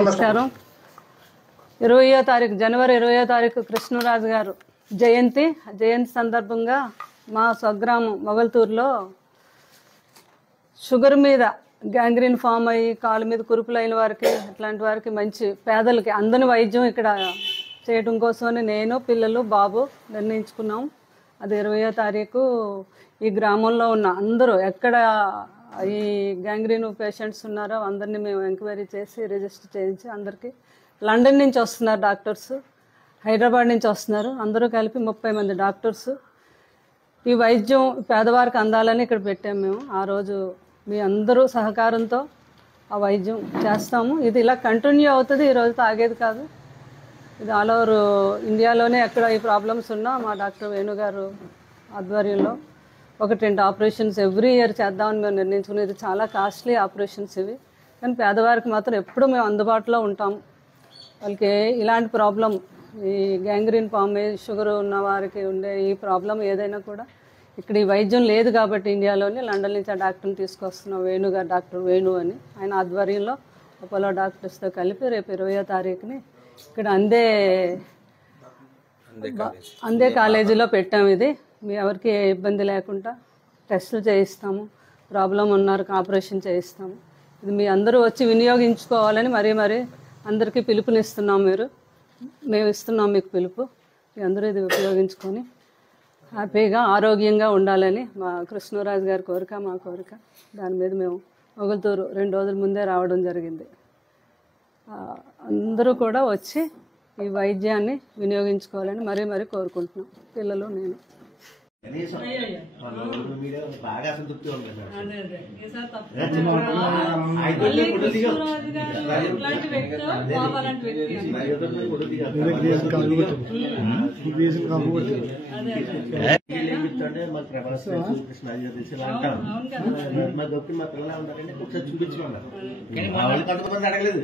నమస్కారం. 20వ తారీఖు జనవరి 20వ తారీఖు కృష్ణరాజు గారు జయంతి సందర్భంగా మా స్వగ్రామం మొగల్తూరులో షుగర్ మీద గ్యాంగ్రీన్ ఫామ్ అయ్యి కాలు మీద కురుపులైన వారికి అట్లాంటి వారికి మంచి పేదలకి అందని వైద్యం ఇక్కడ చేయడం కోసమని నేను పిల్లలు బాబు నిర్ణయించుకున్నాం. అది 20వ తారీఖు ఈ గ్రామంలో ఉన్న అందరూ ఎక్కడ ఈ గ్యాంగ్రీన్ పేషెంట్స్ ఉన్నారో అందరినీ మేము ఎంక్వైరీ చేసి రిజిస్టర్ చేయించి అందరికీ లండన్ నుంచి వస్తున్నారు డాక్టర్స్, హైదరాబాద్ నుంచి వస్తున్నారు, అందరూ కలిపి 30 మంది డాక్టర్స్. ఈ వైద్యం పేదవారికి అందాలని ఇక్కడ పెట్టాము మేము. ఆ రోజు మీ అందరూ సహకారంతో ఆ వైద్యం చేస్తాము. ఇది ఇలా కంటిన్యూ అవుతుంది, ఈరోజు ఆగేది కాదు. ఇది ఆల్ ఓవర్ ఇండియాలోనే ఎక్కడ ఈ ప్రాబ్లమ్స్ ఉన్నా మా డాక్టర్ వేణుగారు ఆధ్వర్యంలో 1-2 ఆపరేషన్స్ ఎవ్రీ ఇయర్ చేద్దామని మేము నిర్ణయించుకుని. ఇది చాలా కాస్ట్లీ ఆపరేషన్స్ ఇవి, కానీ పేదవారికి మాత్రం ఎప్పుడూ మేము అందుబాటులో ఉంటాం. వాళ్ళకి ఇలాంటి ప్రాబ్లం ఈ గ్యాంగ్రీన్ ఫామ్ షుగర్ ఉన్న వారికి ఉండే ఈ ప్రాబ్లం ఏదైనా కూడా ఇక్కడ ఈ వైద్యం లేదు కాబట్టి ఇండియాలోనే లండన్ నుంచి ఆ డాక్టర్ని తీసుకొస్తున్నాం. వేణుగారు, డాక్టర్ వేణు అని, ఆయన ఆధ్వర్యంలో అపోలో డాక్టర్స్తో కలిపి రేపు 20వ తారీఖుని ఇక్కడ అందే కాలేజీలో పెట్టాము. ఇది మీ ఎవరికి ఏ ఇబ్బంది లేకుండా టెస్టులు చేయిస్తాము, ప్రాబ్లం ఉన్నారు ఆపరేషన్ చేయిస్తాము. ఇది మీ అందరూ వచ్చి వినియోగించుకోవాలని మరీ అందరికీ పిలుపునిస్తున్నాం. మేము ఇస్తున్నాం మీకు పిలుపు. మీ అందరూ ఇది ఉపయోగించుకొని హ్యాపీగా ఆరోగ్యంగా ఉండాలని మా కృష్ణరాజు గారి కోరిక, మా కోరిక. దాని మీద మేము మొగల్తూరు 2 రోజుల ముందే రావడం జరిగింది. అందరూ కూడా వచ్చి ఈ వైద్యాన్ని వినియోగించుకోవాలని మరీ కోరుకుంటున్నాం, పిల్లలు నేను. బాగా అసంతృప్తి ఉంది మాకు ప్రభాస్ కృష్ణ అంటాం. మా గొప్ప మా పిల్లలు ఉంటారంటే ఒకసారి చూపించుకున్నారు, కానీ కొంతమంది అడగలేదు.